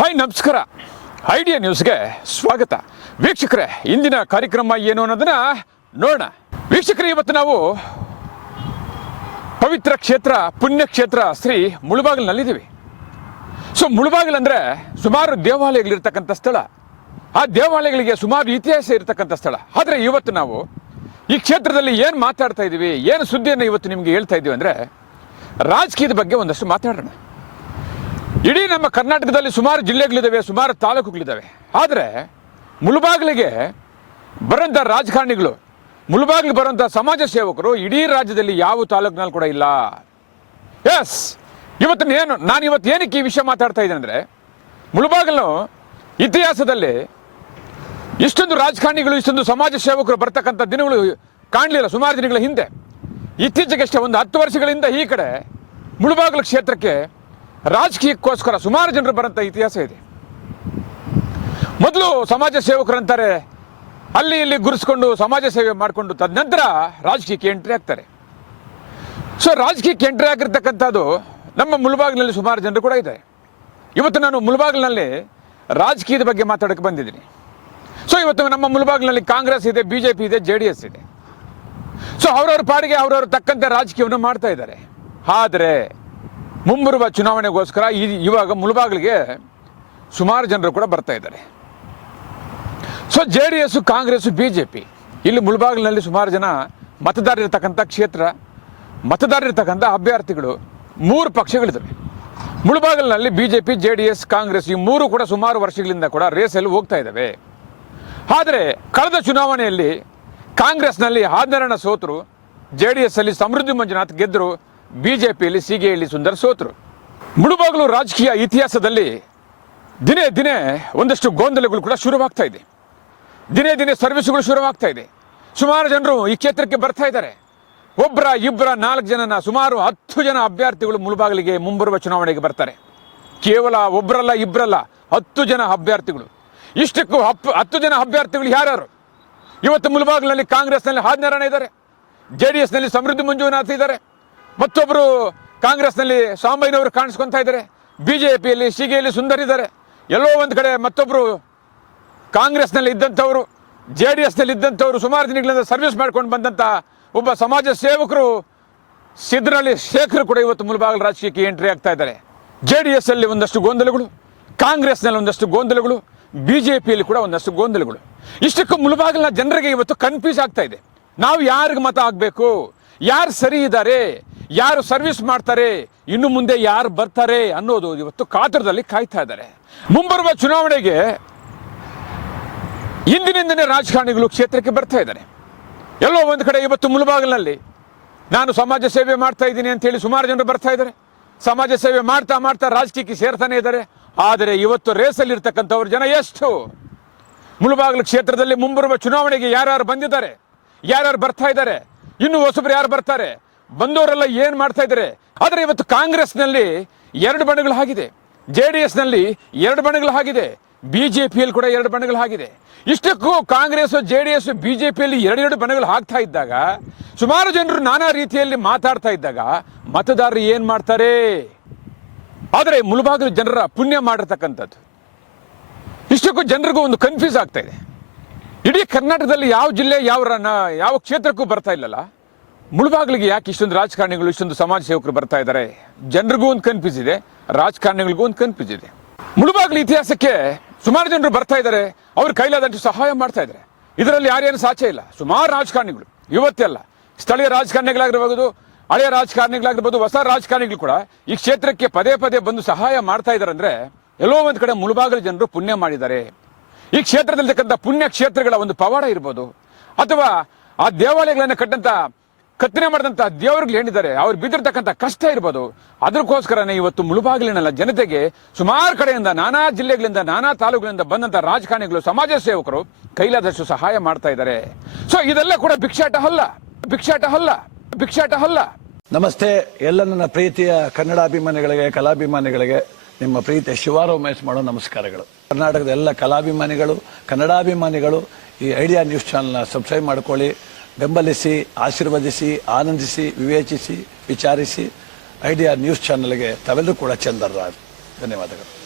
Hi ನಮಸ್ಕಾರ. Idea ನ್ಯೂಸ್ಗೆ ಸ್ವಾಗತ. ವೀಕ್ಷಕರೇ, ಇಂದಿನ ಕಾರ್ಯಕ್ರಮ ಏನು ಅನ್ನೋದನ್ನ ನೋಡೋಣ. ವೀಕ್ಷಕರೇ, ಇವತ್ತು ನಾವು ಪವಿತ್ರ ಕ್ಷೇತ್ರ ಪುಣ್ಯ ಕ್ಷೇತ್ರ ಶ್ರೀ ಮುಳುಬಾಗಿಲಿನಲ್ಲಿದ್ದೀವಿ. ಸೊ, ಮುಳುಬಾಗಿಲು ಅಂದ್ರೆ ಸುಮಾರು ದೇವಾಲಯಗಳಿರ್ತಕ್ಕಂಥ ಸ್ಥಳ. ಆ ದೇವಾಲಯಗಳಿಗೆ ಸುಮಾರು ಇತಿಹಾಸ ಇರತಕ್ಕಂಥ ಸ್ಥಳ. ಆದರೆ ಇವತ್ತು ನಾವು ಈ ಕ್ಷೇತ್ರದಲ್ಲಿ ಏನು ಮಾತಾಡ್ತಾ ಇದ್ದೀವಿ ಏನು ಸುದ್ದಿಯನ್ನು ಇವತ್ತು ನಿಮಗೆ ಹೇಳ್ತಾ ಇದ್ದೀವಿ ಅಂದರೆ ರಾಜಕೀಯದ ಬಗ್ಗೆ ಒಂದಷ್ಟು ಮಾತಾಡೋಣ. ಇಡೀ ನಮ್ಮ ಕರ್ನಾಟಕದಲ್ಲಿ ಸುಮಾರು ಜಿಲ್ಲೆಗಳಿದ್ದಾವೆ, ಸುಮಾರು ತಾಲೂಕುಗಳಿದ್ದಾವೆ. ಆದರೆ ಮುಳುಬಾಗಿಲಿಗೆ ಬರೋಂಥ ರಾಜಕಾರಣಿಗಳು ಮುಳುಬಾಗಿಲು ಬರೋಂಥ ಸಮಾಜ ಸೇವಕರು ಇಡೀ ರಾಜ್ಯದಲ್ಲಿ ಯಾವ ತಾಲೂಕಿನಲ್ಲಿ ಕೂಡ ಇಲ್ಲ. ಎಸ್ ಇವತ್ತು ಏನು, ನಾನು ಇವತ್ತು ಏನಕ್ಕೆ ಈ ವಿಷಯ ಮಾತಾಡ್ತಾ ಇದ್ದೇನೆ ಅಂದರೆ, ಮುಳುಬಾಗಿಲು ಇತಿಹಾಸದಲ್ಲಿ ಇಷ್ಟೊಂದು ರಾಜಕಾರಣಿಗಳು, ಇಷ್ಟೊಂದು ಸಮಾಜ ಸೇವಕರು ಬರ್ತಕ್ಕಂಥ ದಿನಗಳು ಕಾಣಲಿಲ್ಲ, ಸುಮಾರು ದಿನಗಳ ಹಿಂದೆ. ಇತ್ತೀಚೆಗಷ್ಟೇ ಒಂದು ಹತ್ತು ವರ್ಷಗಳಿಂದ ಈ ಕಡೆ ಮುಳುಬಾಗಿಲು ಕ್ಷೇತ್ರಕ್ಕೆ ರಾಜಕೀಯಕ್ಕೋಸ್ಕರ ಸುಮಾರು ಜನರು ಬರೋಂಥ ಇತಿಹಾಸ ಇದೆ. ಮೊದಲು ಸಮಾಜ ಸೇವಕರು ಅಂತಾರೆ ಅಲ್ಲಿ ಇಲ್ಲಿ ಗುರುಸ್ಕೊಂಡು ಸಮಾಜ ಸೇವೆ ಮಾಡಿಕೊಂಡು ತದನಂತರ ರಾಜಕೀಯಕ್ಕೆ ಎಂಟ್ರಿ ಆಗ್ತಾರೆ. ಸೊ ರಾಜಕೀಯಕ್ಕೆ ಎಂಟ್ರಿ ಆಗಿರ್ತಕ್ಕಂಥದ್ದು ನಮ್ಮ ಮುಳಬಾಗಿಲಲ್ಲಿ ಸುಮಾರು ಜನರು ಕೂಡ ಇದೆ ಇವತ್ತು ನಾನು ಮುಳುಬಾಗಿಲಿನಲ್ಲಿ ರಾಜಕೀಯದ ಬಗ್ಗೆ ಮಾತಾಡೋಕ್ಕೆ ಬಂದಿದ್ದೀನಿ. ಸೊ ಇವತ್ತು ನಮ್ಮ ಮುಳುಬಾಗಿಲಿನಲ್ಲಿ ಕಾಂಗ್ರೆಸ್ ಇದೆ ಬಿ ಜೆ ಪಿ ಇದೆ ಜೆ ಡಿ ಎಸ್ ಇದೆ. ಸೊ ಅವರವ್ರ ಪಾಡಿಗೆ ಅವರವ್ರ ತಕ್ಕಂತೆ ರಾಜಕೀಯವನ್ನು ಮಾಡ್ತಾ ಇದ್ದಾರೆ. ಆದರೆ ಮುಂಬರುವ ಚುನಾವಣೆಗೋಸ್ಕರ ಈ ಇವಾಗ ಮುಳುಬಾಗಿಲಿಗೆ ಸುಮಾರು ಜನರು ಕೂಡ ಬರ್ತಾ ಇದ್ದಾರೆ. So J D S Congress B J P ಇಲ್ಲಿ ಮುಳುಬಾಗಿಲಿನಲ್ಲಿ ಸುಮಾರು ಜನ ಮತದಾರರಿರ್ತಕ್ಕಂಥ ಕ್ಷೇತ್ರ, ಮತದಾರರಿರ್ತಕ್ಕಂಥ ಅಭ್ಯರ್ಥಿಗಳು ಮೂರು ಪಕ್ಷಗಳಿದ್ದಾವೆ. ಮುಳುಬಾಗಿಲಿನಲ್ಲಿ B J P J D S Congress ಈ ಮೂರು ಕೂಡ ಸುಮಾರು ವರ್ಷಗಳಿಂದ ಕೂಡ ರೇಸಲ್ಲಿ ಹೋಗ್ತಾ ಇದ್ದಾವೆ. ಆದರೆ ಕಳೆದ ಚುನಾವಣೆಯಲ್ಲಿ ಕಾಂಗ್ರೆಸ್ನಲ್ಲಿ ಆದರಣ ಸೋತರು ಜೆ ಡಿ ಎಸ್ ಅಲ್ಲಿ ಸಮೃದ್ಧಿ ಮಂಜುನಾಥ್ ಗೆದ್ದರು ಬಿ ಜೆ ಪಿಯಲ್ಲಿ ಸಿಗೆಹಳ್ಳಿ ಸುಂದರ್ ಸೋತರು. ಮುಡುಬಾಗಲು ರಾಜಕೀಯ ಇತಿಹಾಸದಲ್ಲಿ ದಿನೇ ದಿನೇ ಒಂದಷ್ಟು ಗೊಂದಲಗಳು ಕೂಡ ಶುರುವಾಗ್ತಾ ಇದೆ. ದಿನೇ ದಿನೇ ಸರ್ವಿಸ್ಗಳು ಶುರುವಾಗ್ತಾ ಇದೆ. ಸುಮಾರು ಜನರು ಈ ಕ್ಷೇತ್ರಕ್ಕೆ ಬರ್ತಾ ಇದ್ದಾರೆ. ಒಬ್ಬರ ಇಬ್ಬರ ನಾಲ್ಕು ಜನನ, ಸುಮಾರು ಹತ್ತು ಜನ ಅಭ್ಯರ್ಥಿಗಳು ಮುಳುಬಾಗಲಿಗೆ ಮುಂಬರುವ ಚುನಾವಣೆಗೆ ಬರ್ತಾರೆ. ಕೇವಲ ಒಬ್ಬರಲ್ಲ ಇಬ್ಬರಲ್ಲ ಹತ್ತು ಜನ ಅಭ್ಯರ್ಥಿಗಳು. ಇಷ್ಟಕ್ಕೂ ಹತ್ತು ಹತ್ತು ಜನ ಅಭ್ಯರ್ಥಿಗಳು ಯಾರ್ಯಾರು? ಇವತ್ತು ಮುಳುಬಾಗಿಲಲ್ಲಿ ಕಾಂಗ್ರೆಸ್ನಲ್ಲಿ ಹಾಜನಾರಾಯಣ ಇದ್ದಾರೆ. ಜೆ ಡಿ ಎಸ್ನಲ್ಲಿ ಸಮೃದ್ಧಿ ಮಂಜುನಾಥ್ ಇದ್ದಾರೆ. ಮತ್ತೊಬ್ಬರು ಕಾಂಗ್ರೆಸ್ನಲ್ಲಿ ಸ್ವಾಮಯ್ಯನವರು ಕಾಣಿಸ್ಕೊತಾ ಇದ್ದಾರೆ. ಬಿ ಜೆ ಪಿಯಲ್ಲಿ ಸಿಗೆಯಲ್ಲಿ ಸುಂದರ್ ಇದ್ದಾರೆ ಎಲ್ಲೋ ಒಂದು ಕಡೆ ಮತ್ತೊಬ್ಬರು ಕಾಂಗ್ರೆಸ್ನಲ್ಲಿ ಇದ್ದಂಥವರು ಜೆ ಡಿ ಎಸ್ನಲ್ಲಿ ಇದ್ದಂಥವರು ಸುಮಾರು ದಿನಗಳಿಂದ ಸರ್ವಿಸ್ ಮಾಡ್ಕೊಂಡು ಬಂದಂಥ ಒಬ್ಬ ಸಮಾಜ ಸೇವಕರು ಸಿದ್ದರಲ್ಲಿ ಶೇಖರ್ ಕೂಡ ಇವತ್ತು ಮುಳುಬಾಗಿಲು ರಾಜಕೀಯಕ್ಕೆ ಎಂಟ್ರಿ ಆಗ್ತಾ ಇದ್ದಾರೆ. ಜೆ ಡಿ ಎಸ್ ಅಲ್ಲಿ ಒಂದಷ್ಟು ಗೊಂದಲಗಳು, ಕಾಂಗ್ರೆಸ್ನಲ್ಲಿ ಒಂದಷ್ಟು ಗೊಂದಲಗಳು ಬಿ ಜೆ ಪಿಯಲ್ಲಿ ಕೂಡ ಒಂದಷ್ಟು ಗೊಂದಲಗಳು. ಇಷ್ಟಕ್ಕೂ ಮುಳುಬಾಗಿಲಿನ ಜನರಿಗೆ ಇವತ್ತು ಕನ್ಫ್ಯೂಸ್ ಆಗ್ತಾ ಇದೆ. ನಾವು ಯಾರಿಗೆ ಮತ ಆಗಬೇಕು ಯಾರು ಸರಿ ಇದ್ದಾರೆ ಯಾರು ಸರ್ವಿಸ್ ಮಾಡ್ತಾರೆ, ಇನ್ನು ಮುಂದೆ ಯಾರು ಬರ್ತಾರೆ ಅನ್ನೋದು ಇವತ್ತು ಕಾತರದಲ್ಲಿ ಕಾಯ್ತಾ ಇದ್ದಾರೆ. ಮುಂಬರುವ ಚುನಾವಣೆಗೆ ಇಂದಿನಿಂದನೇ ರಾಜಕಾರಣಿಗಳು ಕ್ಷೇತ್ರಕ್ಕೆ ಬರ್ತಾ ಇದ್ದಾರೆ. ಎಲ್ಲೋ ಒಂದು ಕಡೆ ಇವತ್ತು ಮುಳುಬಾಗಿಲಿನಲ್ಲಿ ನಾನು ಸಮಾಜ ಸೇವೆ ಮಾಡ್ತಾ ಇದ್ದೀನಿ ಅಂತೇಳಿ ಸುಮಾರು ಜನರು ಬರ್ತಾ ಇದ್ದಾರೆ. ಸಮಾಜ ಸೇವೆ ಮಾಡ್ತಾ ಮಾಡ್ತಾ ರಾಜಕೀಯಕ್ಕೆ ಸೇರ್ತಾನೆ ಇದ್ದಾರೆ. ಆದರೆ ಇವತ್ತು ರೇಸಲ್ಲಿ ಇರ್ತಕ್ಕಂಥವ್ರ ಜನ ಎಷ್ಟು? ಮುಳುಬಾಗಿಲು ಕ್ಷೇತ್ರದಲ್ಲಿ ಮುಂಬರುವ ಚುನಾವಣೆಗೆ ಯಾರ್ಯಾರು ಬಂದಿದ್ದಾರೆ? ಯಾರ್ಯಾರು ಬರ್ತಾ ಇದ್ದಾರೆ? ಇನ್ನು ಹೊಸಬ್ರು ಯಾರು ಬರ್ತಾರೆ? ಬಂದವರೆಲ್ಲ ಏನು ಮಾಡ್ತಾ ಇದ್ದಾರೆ? ಆದರೆ ಇವತ್ತು ಕಾಂಗ್ರೆಸ್ನಲ್ಲಿ ಎರಡು ಬಣಗಳು ಆಗಿದೆ. ಜೆ ಡಿ ಎಸ್ನಲ್ಲಿ ಎರಡು ಬಣಗಳು ಆಗಿದೆ. ಬಿ ಜೆ ಪಿಯಲ್ಲಿ ಕೂಡ ಎರಡು ಬಣಗಳು ಆಗಿದೆ. ಇಷ್ಟಕ್ಕೂ Congress, J D S, B J ಪಿಯಲ್ಲಿ ಎರಡೆರಡು ಬಣಗಳು ಆಗ್ತಾ ಇದ್ದಾಗ, ಸುಮಾರು ಜನರು ನಾನಾ ರೀತಿಯಲ್ಲಿ ಮಾತಾಡ್ತಾ ಇದ್ದಾಗ ಮತದಾರರು ಏನು ಮಾಡ್ತಾರೆ? ಆದರೆ ಮುಳುಬಾಗಿಲು ಜನರ ಪುಣ್ಯ ಮಾಡಿರ್ತಕ್ಕಂಥದ್ದು. ಇಷ್ಟಕ್ಕೂ ಜನರಿಗೂ ಒಂದು ಕನ್ಫ್ಯೂಸ್ ಆಗ್ತಾ ಇದೆ. ಇಡೀ ಕರ್ನಾಟಕದಲ್ಲಿ ಯಾವ ಜಿಲ್ಲೆ, ಯಾವ ಯಾವ ಕ್ಷೇತ್ರಕ್ಕೂ ಬರ್ತಾ ಇಲ್ಲಲ್ಲ? ಮುಳುಬಾಗಿಲಿಗೆ ಯಾಕೆ ಇಷ್ಟೊಂದು ರಾಜಕಾರಣಿಗಳು, ಇಷ್ಟೊಂದು ಸಮಾಜ ಸೇವಕರು ಬರ್ತಾ ಇದ್ದಾರೆ? ಜನರಿಗೂ ಒಂದು ಕನ್ಫ್ಯೂಸ್ ಇದೆ, ರಾಜಕಾರಣಿಗಳಿಗೂ ಒಂದು ಕನ್ಫ್ಯೂಸ್ ಇದೆ. ಮುಳುಬಾಗಿಲು ಇತಿಹಾಸಕ್ಕೆ ಸುಮಾರು ಜನರು ಬರ್ತಾ ಇದ್ದಾರೆ, ಅವ್ರ ಕೈಲಾದಷ್ಟು ಸಹಾಯ ಮಾಡ್ತಾ ಇದ್ದಾರೆ. ಇದರಲ್ಲಿ ಯಾರೇನು ಸಾಚೆ ಇಲ್ಲ. ಸುಮಾರು ರಾಜಕಾರಣಿಗಳು ಇವತ್ತೆಲ್ಲ ಸ್ಥಳೀಯ ರಾಜಕಾರಣಿಗಳಾಗಿರ್ಬೋದು, ಹಳೆಯ ರಾಜಕಾರಣಿಗಳಾಗಿರ್ಬೋದು, ಹೊಸ ರಾಜಕಾರಣಿಗಳು ಕೂಡ ಈ ಕ್ಷೇತ್ರಕ್ಕೆ ಪದೇ ಪದೇ ಬಂದು ಸಹಾಯ ಮಾಡ್ತಾ ಇದ್ದಾರೆ ಅಂದ್ರೆ ಎಲ್ಲೋ ಒಂದು ಕಡೆ ಮುಳುಬಾಗಿಲು ಜನರು ಪುಣ್ಯ ಮಾಡಿದ್ದಾರೆ. ಈ ಕ್ಷೇತ್ರದಲ್ಲಿರ್ತಕ್ಕಂಥ ಪುಣ್ಯ ಕ್ಷೇತ್ರಗಳ ಒಂದು ಪವಾಡ ಇರ್ಬೋದು. ಅಥವಾ ಆ ದೇವಾಲಯಗಳನ್ನು ಕಟ್ಟಂತ ಕತ್ತನೆ ಮಾಡಿದಂಥ ದೇವರುಗಳು ಏನಿದ್ದಾರೆ, ಅವ್ರು ಬಿದ್ದಿರ್ತಕ್ಕಂಥ ಕಷ್ಟ ಇರ್ಬೋದು. ಅದಕ್ಕೋಸ್ಕರನೇ ಇವತ್ತು ಮುಳುಬಾಗಿಲಿನಲ್ಲ ಜನತೆಗೆ ಸುಮಾರು ಕಡೆಯಿಂದ ನಾನಾ ಜಿಲ್ಲೆಗಳಿಂದ, ನಾನಾ ತಾಲೂಕುಗಳಿಂದ ಬಂದಂಥ ರಾಜಕಾರಣಿಗಳು, ಸಮಾಜ ಸೇವಕರು ಕೈಲಾದಷ್ಟು ಸಹಾಯ ಮಾಡ್ತಾ ಇದ್ದಾರೆ. ಸೊ ಇದೆಲ್ಲ ಕೂಡ ಭಿಕ್ಷಾಟ ಅಲ್ಲ ಭಿಕ್ಷಾಟ ಅಲ್ಲ ಭಿಕ್ಷಾಟ ಅಲ್ಲ. ನಮಸ್ತೆ, ಎಲ್ಲ ನನ್ನ ಪ್ರೀತಿಯ ಕನ್ನಡಾಭಿಮಾನಿಗಳಿಗೆ, ಕಲಾಭಿಮಾನಿಗಳಿಗೆ, ನಿಮ್ಮ ಪ್ರೀತಿಯ ಶಿವಾರ ಉಮೇಶ್ ಮಾಡೋ ನಮಸ್ಕಾರಗಳು. ಕರ್ನಾಟಕದ ಎಲ್ಲ ಕಲಾಭಿಮಾನಿಗಳು, ಕನ್ನಡಾಭಿಮಾನಿಗಳು, ಈ ಐಡಿಯಾ ನ್ಯೂಸ್ ಚಾನಲ್ನ ಸಬ್ಸ್ಕ್ರೈಬ್ ಮಾಡ್ಕೊಳ್ಳಿ. ಬೆಂಬಲಿಸಿ ಆಶೀರ್ವದಿಸಿ ಆನಂದಿಸಿ ವಿವೇಚಿಸಿ ವಿಚಾರಿಸಿ ಐಡಿಯಾ ನ್ಯೂಸ್ ಚಾನಲ್ಗೆ ತಾವೆಲ್ಲರೂ ಕೂಡ ಚಂದರ್ರಾಜ್ ಧನ್ಯವಾದಗಳು.